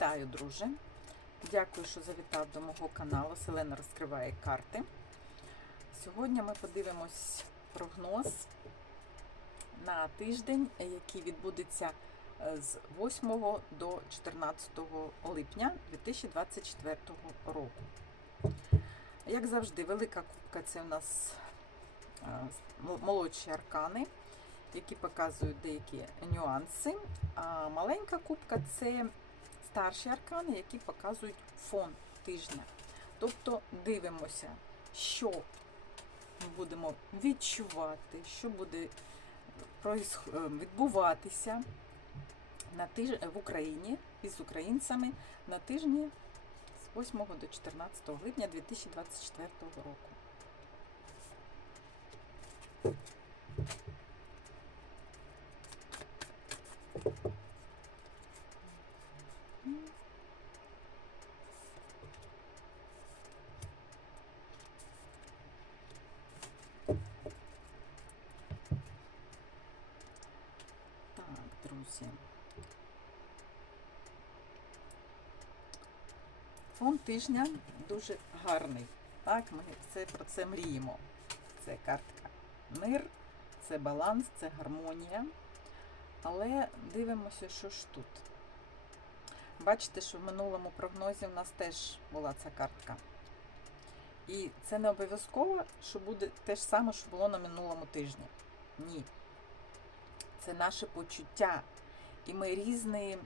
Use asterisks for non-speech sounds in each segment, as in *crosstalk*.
Вітаю, друже! Дякую, що завітав до мого каналу Селена розкриває карти. Сьогодні ми подивимось прогноз на тиждень, який відбудеться е, з 8 до 14 липня 2024 року. Як завжди, велика кубка це у нас е, молодші аркани, які показують деякі нюанси. А маленька кубка це старші аркани, які показують фон тижня. Тобто дивимося, що ми будемо відчувати, що буде е, відбуватися на тиж... в Україні із українцями на тижні з 8 до 14 липня 2024 року. Так, друзі. Фон тижня дуже гарний. Так, ми все про це мріємо. Це картка мир, це баланс, це гармонія. Але дивимося, що ж тут. Бачите, що в минулому прогнозі в нас теж була ця картка. І це не обов'язково, що буде те ж саме, що було на минулому тижні. Ні. Це наше почуття. І ми різні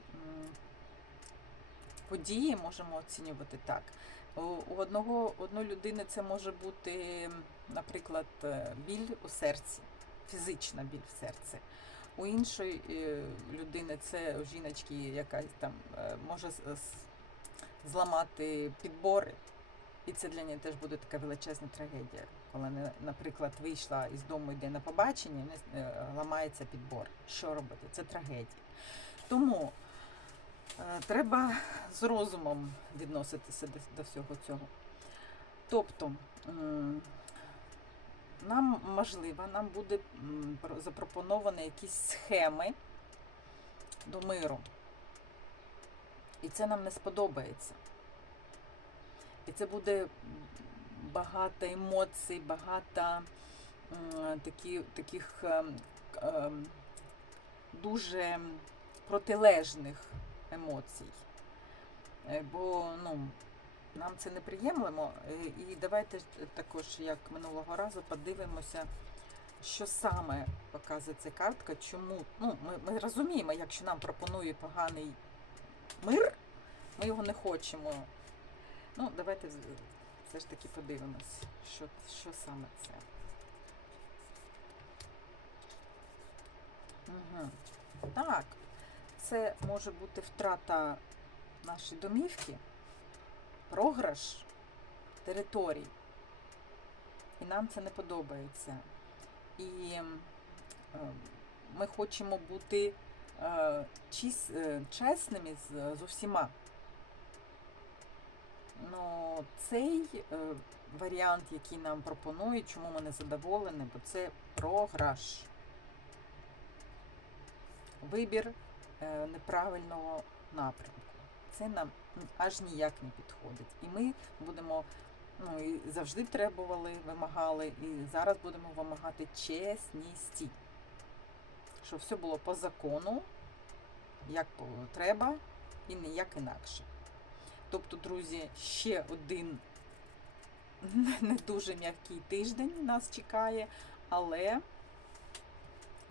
події можемо оцінювати так. У одного одної людини це може бути, наприклад, е, біль у серці, фізична біль в серці. У іншої е, людини це у жіночки якась там е, може зламати підбори. І це для неї теж буде така величезна трагедія, коли, наприклад, вийшла із дому, йде на побачення, е, ламається підбор. Що робити? Це трагедія. Тому треба з розумом відноситися до, всього цього. Тобто, нам можливо, нам буде запропоновані якісь схеми до миру. І це нам не сподобається. І це буде багато емоцій, багато такі, таких ем, ем, дуже протилежних емоцій. Е, Бо ну, нам це неприємлемо. Е, І давайте також, як минулого разу, подивимося, що саме показує ця картка, чому. Ну, ми, ми розуміємо, якщо нам пропонує поганий мир, ми його не хочемо. Ну, давайте все ж таки подивимось, що, що саме це. Угу. Так, це може бути втрата нашої домівки, програш територій. І нам це не подобається. І ем, ми хочемо бути е, е, чесними з, усіма. Ну, цей е, варіант, який нам пропонують, чому ми не задоволені, бо це програш. Вибір неправильного напрямку. Це нам аж ніяк не підходить. І ми будемо, ну і завжди требували, вимагали, і зараз будемо вимагати чесності. Щоб все було по закону, як треба, і ніяк інакше. Тобто, друзі, ще один *laughs* не дуже м'який тиждень нас чекає, але,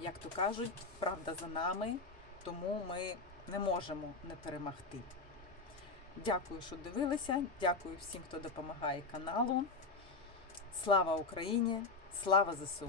як то кажуть, правда за нами, тому ми не можемо не перемогти. Дякую, що дивилися. Дякую всім, хто допомагає каналу. Слава Україні! Слава ЗСУ!